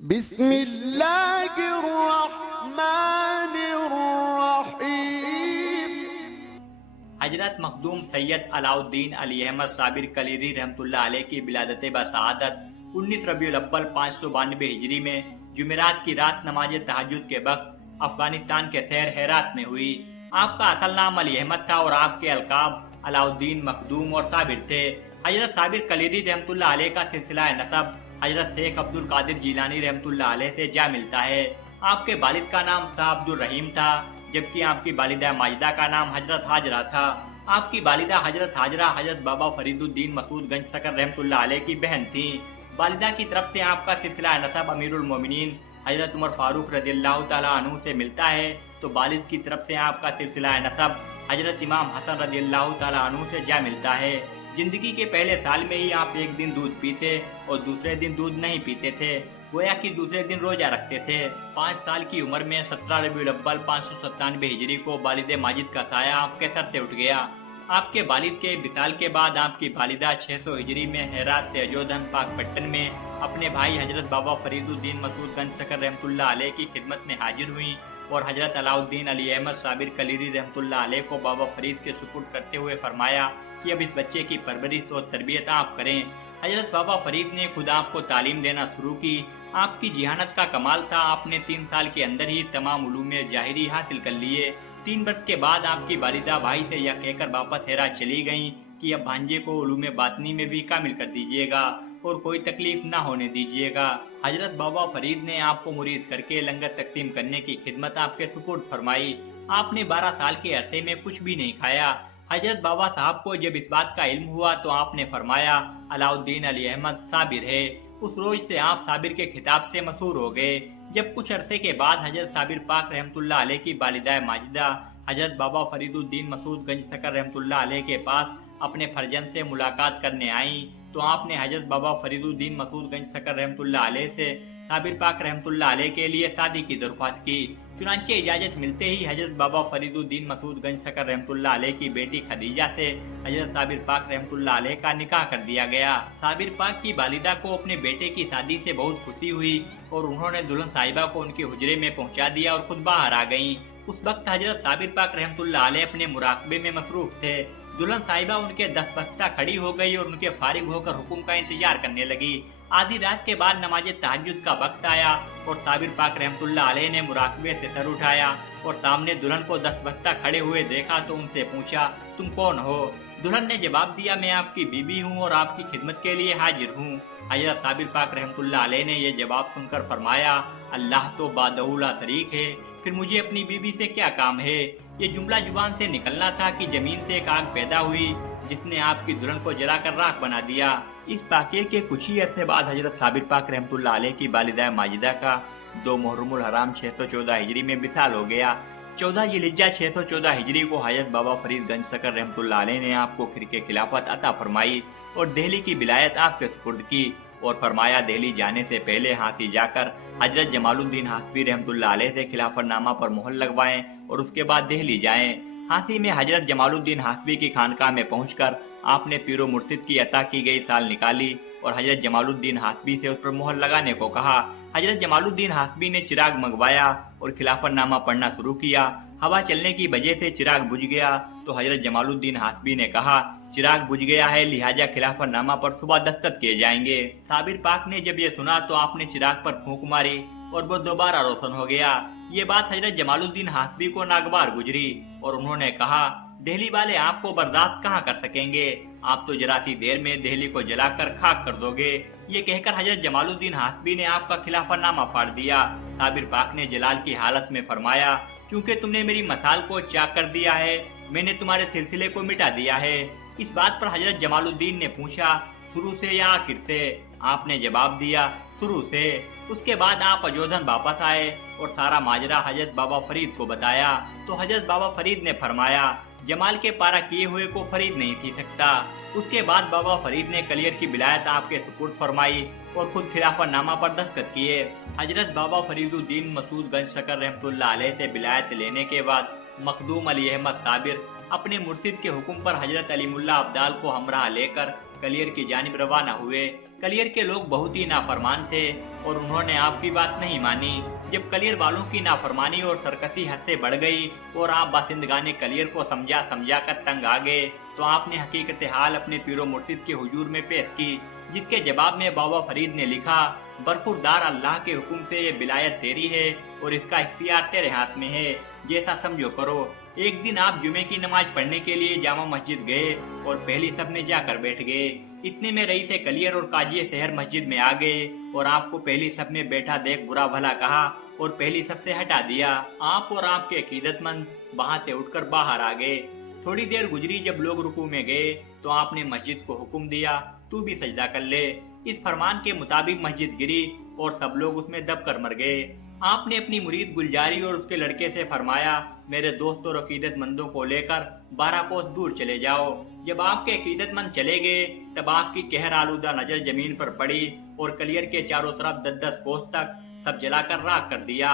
بسم اللہ الرحمن الرحیم۔ حضرت مخدوم سید علاء الدین علی احمد صابر کلیری رحمۃ اللہ علیہ کی ولادت بسعادت 19 ربیع الاول 592 ہجری میں جمعرات کی رات نماز تہجد کے وقت افغانستان کے شہر ہرات میں ہوئی۔ آپ کا اصل نام علی احمد تھا اور آپ کے القاب علاء الدین، مخدوم اور صابر تھے۔ حضرت صابر کلیری رحمۃ اللہ علیہ کا سلسلہ نسب حضرت شیخ عبد القادر جیلانی رحمۃ اللہ علیہ سے جا ملتا ہے۔ آپ کے والد کا نام شاہ عبد الرحیم تھا، جبکہ آپ کی والدہ ماجدہ کا نام حضرت ہاجرہ تھا۔ آپ کی والدہ حضرت ہاجرہ حضرت بابا فرید الدین مسعود گنج سکر رحمۃ اللہ علیہ کی بہن تھیں۔ والدہ کی طرف سے آپ کا سلسلہ نسب امیر المومنین حضرت عمر فاروق رضی اللہ تعالیٰ عنہ سے ملتا ہے، تو والد کی طرف سے آپ کا سلسلہ نسب حضرت امام حسن رضی اللہ تعالیٰ عنہ سے جا ملتا ہے۔ زندگی کے پہلے سال میں ہی آپ ایک دن دودھ پیتے اور دوسرے دن دودھ نہیں پیتے تھے، گویا کہ دوسرے دن روزہ رکھتے تھے۔ 5 سال کی عمر میں 17 ربیع الاول 597 ہجری کو والد ماجد کا سایہ آپ کے سر سے اٹھ گیا۔ آپ کے والد کے وصال کے بعد آپ کی والدہ 600 ہجری میں ہرات سے اجودھن پاک پٹن میں اپنے بھائی حضرت بابا فرید الدین مسعود گنج سکر رحمۃ اللہ علیہ کی خدمت میں حاضر ہوئیں اور حضرت علاء الدین علی احمد صابر کلیری رحمۃ اللہ علیہ کو بابا فرید کے سپرد کرتے ہوئے فرمایا کہ اب اس بچے کی پرورش اور تربیت آپ کریں۔ حضرت بابا فرید نے خود آپ کو تعلیم دینا شروع کی۔ آپ کی ذہانت کا کمال تھا، آپ نے 3 سال کے اندر ہی تمام علوم ظاہری حاصل کر لیے۔ 3 برس کے بعد آپ کی والدہ بھائی سے یہ کہہ کر واپس ہرات چلی گئیں کہ اب بھانجے کو علوم باطنی میں بھی کامل کر دیجیے گا اور کوئی تکلیف نہ ہونے دیجیے گا۔ حضرت بابا فرید نے آپ کو مرید کر کے لنگر تقسیم کرنے کی خدمت آپ کے سپرد فرمائی۔ آپ نے 12 سال کے عرصے میں کچھ بھی نہیں کھایا۔ حضرت بابا صاحب کو جب اس بات کا علم ہوا تو آپ نے فرمایا علاء الدین علی احمد صابر ہے۔ اس روز سے آپ صابر کے خطاب سے مشہور ہو گئے۔ جب کچھ عرصے کے بعد حضرت صابر پاک رحمۃ اللہ علیہ کی والدہ ماجدہ حضرت بابا فرید الدین مسعود گنج سکر رحمۃ اللہ علیہ کے پاس اپنے فرزند سے ملاقات کرنے آئیں تو آپ نے حضرت بابا فرید الدین مسعود گنج سکر رحمۃ اللہ علیہ سے صابر پاک رحمۃ اللہ علیہ کے لیے شادی کی درخواست کی۔ چنانچہ اجازت ملتے ہی حضرت بابا فرید الدین مسعود گنج سکر رحمۃ اللہ علیہ کی بیٹی خدیجہ سے حضرت صابر پاک رحمۃ اللہ علیہ کا نکاح کر دیا گیا۔ صابر پاک کی والدہ کو اپنے بیٹے کی شادی سے بہت خوشی ہوئی اور انہوں نے دلہن صاحبہ کو ان کے حجرے میں پہنچا دیا اور خود باہر آ گئیں۔ اس وقت حضرت صابر پاک رحمۃ اللہ علیہ اپنے مراقبے میں مصروف تھے۔ دلہن صاحبہ ان کے دست بستہ کھڑی ہو گئی اور ان کے فارغ ہو کر حکم کا انتظار کرنے لگی۔ آدھی رات کے بعد نماز تہجد کا وقت آیا اور صابر پاک رحمۃ اللہ علیہ نے مراقبے سے سر اٹھایا اور سامنے دلہن کو دست بستہ کھڑے ہوئے دیکھا تو ان سے پوچھا تم کون ہو؟ دلہن نے جواب دیا میں آپ کی بیوی ہوں اور آپ کی خدمت کے لیے حاضر ہوں۔ حضرت صابر پاک رحمۃ اللہ علیہ نے یہ جواب سن کر فرمایا اللہ تو وحدہ لا شریک ہے، پھر مجھے اپنی بیوی سے کیا کام ہے؟ یہ جملہ زبان سے نکلنا تھا کہ زمین سے ایک آگ پیدا ہوئی جس نے آپ کی دلہن کو جلا کر راکھ بنا دیا۔ اس واقعے کے کچھ ہی عرصے بعد حضرت صابر پاک رحمۃ اللہ علیہ کی والدہ ماجدہ کا 2 محرم الحرام 614 ہجری میں وصال ہو گیا۔ 14 ذوالحجہ 614 ہجری کو حضرت بابا فرید گنج سکر رحمۃ اللہ علیہ نے آپ کو خرقہ خلافت عطا فرمائی اور دہلی کی ولایت آپ کے سپرد کی اور فرمایا دہلی جانے سے پہلے ہانسی جا کر حضرت جمال الدین حاسبی رحمۃ اللہ علیہ سے خلافت نامہ پر مہر لگوائیں اور اس کے بعد دہلی جائیں۔ ہانسی میں حضرت جمال الدین حاسبی کی خانقاہ میں پہنچ کر آپ نے پیر و مرشد کی عطا کی گئی سال نکالی اور حضرت جمال الدین حاسبی سے اس پر مہر لگانے کو کہا۔ حضرت جمال الدین حاسبی نے چراغ منگوایا اور خلافت نامہ پڑھنا شروع کیا۔ ہوا چلنے کی وجہ سے چراغ بجھ گیا تو حضرت جمال الدین حاسبی نے کہا چراغ بجھ گیا ہے لہٰذا خلافت نامہ پر صبح دستخط کیے جائیں گے۔ صابر پاک نے جب یہ سنا تو آپ نے چراغ پر پھونک ماری اور وہ دوبارہ روشن ہو گیا۔ یہ بات حضرت جمال الدین حاسبی کو ناگوار گزری اور انہوں نے کہا دہلی والے آپ کو برداشت کہاں کر سکیں گے، آپ تو ذرا سی دیر میں دہلی کو جلا کر خاک کر دو گے۔ یہ کہہ کر حضرت جمال الدین حاسبی نے آپ کا خلافت نامہ پھاڑ دیا۔ صابر پاک نے جلال کی حالت میں فرمایا چونکہ تم نے میری مثال کو چاک کر دیا ہے میں نے تمہارے سلسلے کو مٹا دیا ہے۔ اس بات پر حضرت جمال الدین نے پوچھا شروع سے یا آخر سے؟ آپ نے جواب دیا شروع سے۔ اس کے بعد آپ اجودھن واپس آئے اور سارا ماجرا حضرت بابا فرید کو بتایا تو حضرت بابا فرید نے فرمایا جمال کے پارا کیے ہوئے کو فرید نہیں سی سکتا۔ اس کے بعد بابا فرید نے کلیر کی ولایت آپ کے سپرد فرمائی اور خود خلافت نامہ پر دستخط کیے۔ حضرت بابا فرید الدین مسعود گنج سکر رحمۃ اللہ علیہ سے ولایت لینے کے بعد مخدوم علی احمد صابر अपने मुर्शिद के हुक्म पर हजरत अलीमुल्ला अब्दाल को हमराह लेकर कलियर की जानिब रवाना हुए। कलियर के लोग बहुत ही नाफरमान थे और उन्होंने आपकी बात नहीं मानी। जब कलियर वालों की नाफरमानी और सरकसी हद से बढ़ गई और आप बासिंदगाने कलियर को समझा समझा कर तंग आ गए, तो आपने हकीकत हाल अपने पीरो मुर्शिद के हुजूर में पेश की, जिसके जवाब में बाबा फरीद ने लिखा, बरखुरदार अल्लाह के हुक्म से ये विलायत तेरी है और इसका इख्तियार तेरे हाथ में है, जैसा समझो करो। एक दिन आप जुमे की नमाज पढ़ने के लिए जामा मस्जिद गए और पहली सब में जाकर बैठ गए। इतने में रईस कलियर और काजी शहर मस्जिद में आ गए और आपको पहली सब में बैठा देख बुरा भला कहा और पहली सब से हटा दिया। आप और आपके अकीदतमंद वहां से उठकर बाहर आ गए। थोड़ी देर गुजरी, जब लोग रुकू में गए तो आपने मस्जिद को हुक्म दिया, तू भी सजदा कर ले। इस फरमान के मुताबिक मस्जिद गिरी और सब लोग उसमें दब कर मर गए। आपने अपनी मुरीद गुलजारी और उसके लड़के से फरमाया, मेरे दोस्त और अकीदतमंदों को लेकर 12 कोस दूर चले जाओ। जब आपके अकीदतमंद चले गए तब आपकी कहर आलूदा नजर जमीन पर पड़ी और कलियर के चारों तरफ 10-10 कोस तक सब जलाकर राख कर दिया।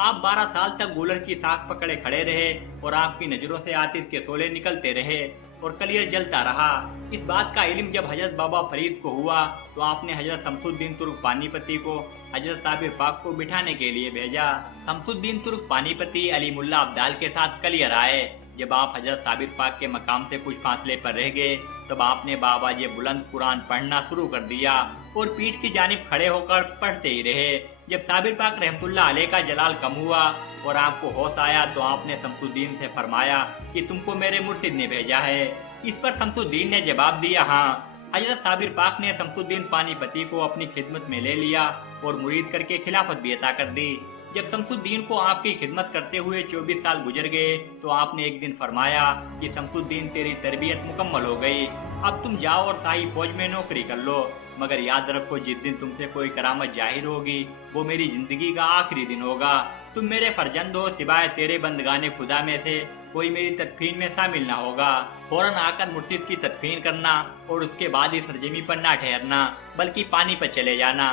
आप 12 साल तक गूलर की साख पकड़े खड़े रहे और आपकी नजरों से आतिश के शोले निकलते रहे और कलियर जलता रहा। इस बात का इल्म जब हजरत बाबा फरीद को हुआ तो आपने हजरत शमसुद्दीन तुर्क पानीपति को हजरत साबिर पाक को बिठाने के लिए भेजा। शमसुद्दीन तुर्क पानीपति अलीमुल्ला अब्दाल के साथ कलियर आए। जब आप हजरत साबिर पाक के मकाम से कुछ फासले पर रह गए तब आपने बाबाजे बुलंद कुरान पढ़ना शुरू कर दिया और पीठ की जानिब खड़े होकर पढ़ते ही रहे। जब साबिर पाक रहमतुल्लाह अलैह का जलाल कम हुआ और आपको होश आया तो आपने शमसुद्दीन से फरमाया कि तुमको मेरे मुर्शिद ने भेजा है। इस पर शमसुद्दीन ने जवाब दिया, हाँ। हजरत साबिर पाक ने शमसुद्दीन पानीपति को अपनी खिदमत में ले लिया और मुरीद करके खिलाफत भी अता कर दी। जब शमसुद्दीन को आपकी खिदमत करते हुए 24 साल गुजर गए तो आपने एक दिन फरमाया कि शमसुद्दीन तेरी तरबियत मुकम्मल हो गई, अब तुम जाओ और शाही फौज में नौकरी कर लो, मगर याद रखो जिस दिन तुमसे कोई करामत जाहिर होगी वो मेरी जिंदगी का आखिरी दिन होगा। तुम मेरे फर्जंद हो, सिवाय तेरे बंदगाने खुदा में से कोई मेरी तदफीन में शामिल ना होगा। फौरन आकर मुर्शिद की तदफीन करना और उसके बाद ही सरजमी पर ना ठहरना बल्कि पानी पर चले जाना।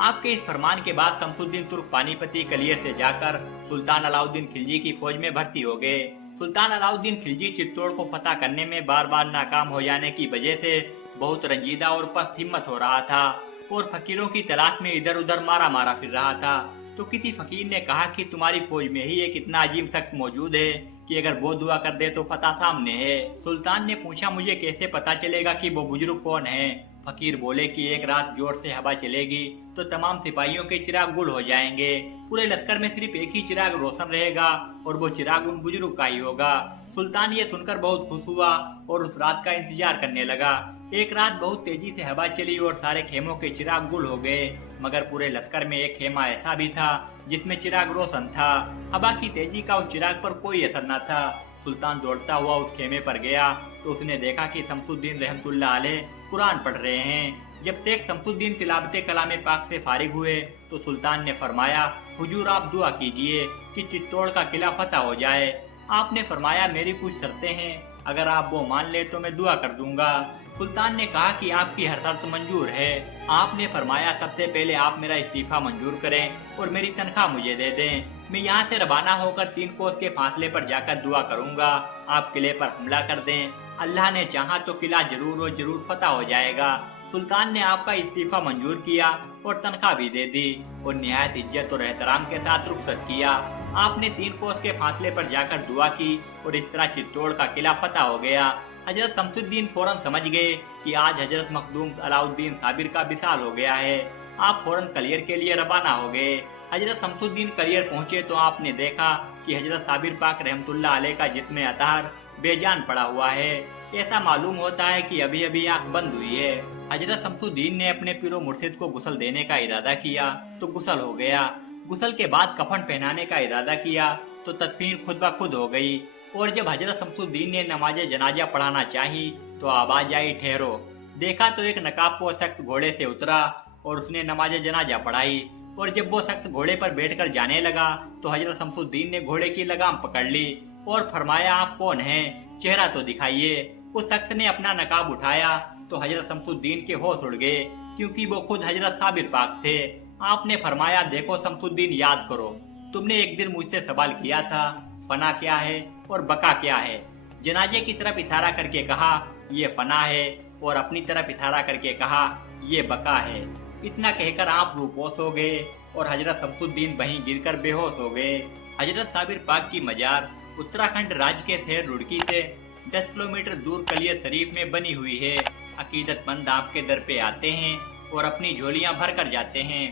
आपके इस फरमान के बाद शमसुद्दीन तुर्क पानीपति कलियर से जाकर सुल्तान अलाउद्दीन खिलजी की फौज में भर्ती हो गए। सुल्तान अलाउद्दीन खिलजी चित्तौड़ को फतह करने में बार बार नाकाम हो जाने की वजह से बहुत रंजीदा और पस्त हिम्मत हो रहा था और फकीरों की तलाश में इधर उधर मारा मारा फिर रहा था। तो किसी फकीर ने कहा कि तुम्हारी फौज में ही एक इतना अजीम शख्स मौजूद है कि अगर वो दुआ कर दे तो फतह सामने है। सुल्तान ने पूछा, मुझे कैसे पता चलेगा कि वो बुजुर्ग कौन है? फकीर बोले कि एक रात जोर से हवा चलेगी तो तमाम सिपाहियों के चिराग गुल हो जाएंगे, पूरे लश्कर में सिर्फ एक ही चिराग रोशन रहेगा और वो चिराग उन बुजुर्ग का ही होगा। सुल्तान ये सुनकर बहुत खुश हुआ और उस रात का इंतजार करने लगा। एक रात बहुत तेजी से हवा चली और सारे खेमों के चिराग गुल हो गए, मगर पूरे लश्कर में एक खेमा ऐसा भी था जिसमें चिराग रोशन था। हवा की तेजी का उस चिराग पर कोई असर न था। सुल्तान दौड़ता हुआ उस खेमे पर गया तो उसने देखा कि शमसुद्दीन रहमतुल्लाह अलैह कुरान पढ़ रहे हैं। जब शेख शमसुद्दीन तिलावत कलाम पाक से फारिग हुए तो सुल्तान ने फरमाया, हुजूर आप दुआ कीजिए कि चित्तौड़ का किला फतह हो जाए। आपने फरमाया, मेरी कुछ शर्तें हैं, अगर आप वो मान ले तो मैं दुआ कर दूंगा। सुल्तान ने कहा कि आपकी हर शर्त मंजूर है। आपने फरमाया, सबसे पहले आप मेरा इस्तीफा मंजूर करें और मेरी तनख्वाह मुझे दे दें। मैं यहाँ से रवाना होकर 3 कोस के फासले पर जाकर दुआ करूँगा, आप किले पर हमला कर दें। अल्लाह ने चाहा तो किला जरूर और जरूर फतह हो जाएगा। सुल्तान ने आपका इस्तीफा मंजूर किया और तनख्वाह भी दे दी और निहायत इज्जत और एहतराम के साथ रुखसत किया। आपने 3 कोस के फासले पर जाकर दुआ की और इस तरह चित्तौड़ का किला फतह हो गया। हजरत शमसुद्दीन फौरन समझ गए कि आज हजरत मखदूम अलाउद्दीन साबिर का विशाल हो गया है। आप फौरन कलियर के लिए रवाना हो गए। हजरत शमसुद्दीन कलियर पहुंचे तो आपने देखा कि हजरत साबिर पाक रहमतुल्लाह अलैह का जिस्म अतहर बेजान पड़ा हुआ है। ऐसा मालूम होता है कि अभी अभी आंख बंद हुई है। हजरत शमसुद्दीन ने अपने पीरो मुर्शिद को गुस्ल देने का इरादा किया तो गुस्ल हो गया। गुस्ल के बाद कफन पहनाने का इरादा किया तो तदफीन खुद ब खुद हो गई। और जब हजरत शमसुद्दीन ने नमाज जनाजा पढ़ाना चाही तो आवाज आई, ठहरो। देखा तो एक नकाबपोश शख्स घोड़े से उतरा और उसने नमाज जनाजा पढ़ाई। और जब वो शख्स घोड़े पर बैठकर जाने लगा तो हजरत शमसुद्दीन ने घोड़े की लगाम पकड़ ली और फरमाया, आप कौन हैं? चेहरा तो दिखाइए। उस शख्स ने अपना नकाब उठाया तो हजरत शमसुद्दीन के होश उड़ गए, क्योंकि वो खुद हजरत साबिर पाक थे। आपने फरमाया, देखो शमसुद्दीन, याद करो, तुमने एक दिन मुझसे सवाल किया था फना क्या है और बका क्या है। जनाजे की तरफ इशारा करके कहा ये फना है और अपनी तरफ इशारा करके कहा ये बका है। इतना कहकर आप रूपोश हो गए और हजरत शमसुद्दीन वहीं गिरकर बेहोश हो गए। हजरत साबिर पाक की मजार उत्तराखंड राज्य के शहर रुड़की से 10 किलोमीटर दूर कलियर शरीफ में बनी हुई है। अकीदतमंद आपके दर पे आते हैं और अपनी झोलियां भर कर जाते हैं।